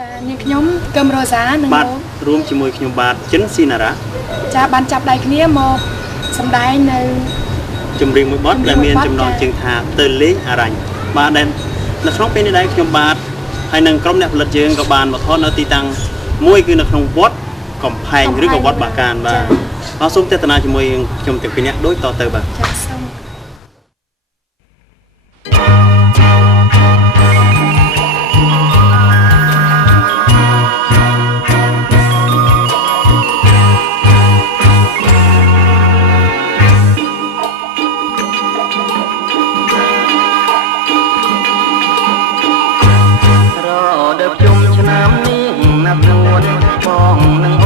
ចានាងខ្ញុំកឹមរ៉ូសានឹងបាទរួមជាមួយខ្ញុំបាទចិនស៊ីណារ៉ាចាបានចាប់ដៃគ្នាមកសម្ដែងនៅចម្រៀងមួយបទដែលមានចំណងជើងថាទៅលេងអារ៉ាញ់បាទដែលនៅក្នុងពេលនេះដែរខ្ញុំបាទហើយនឹងក្រុមអ្នកផលិតយើងក៏បានមកថតនៅទីតាំងមួយគឺនៅក្នុងវត្តកំផែងឬក៏វត្តបាកានបាទអរសូមទស្សនាជាមួយខ្ញុំទាំងពីរនាក់ដូចតទៅបាទចាសូមរដូវជុំឆ្នាំនេះណាប់នួនបងនឹង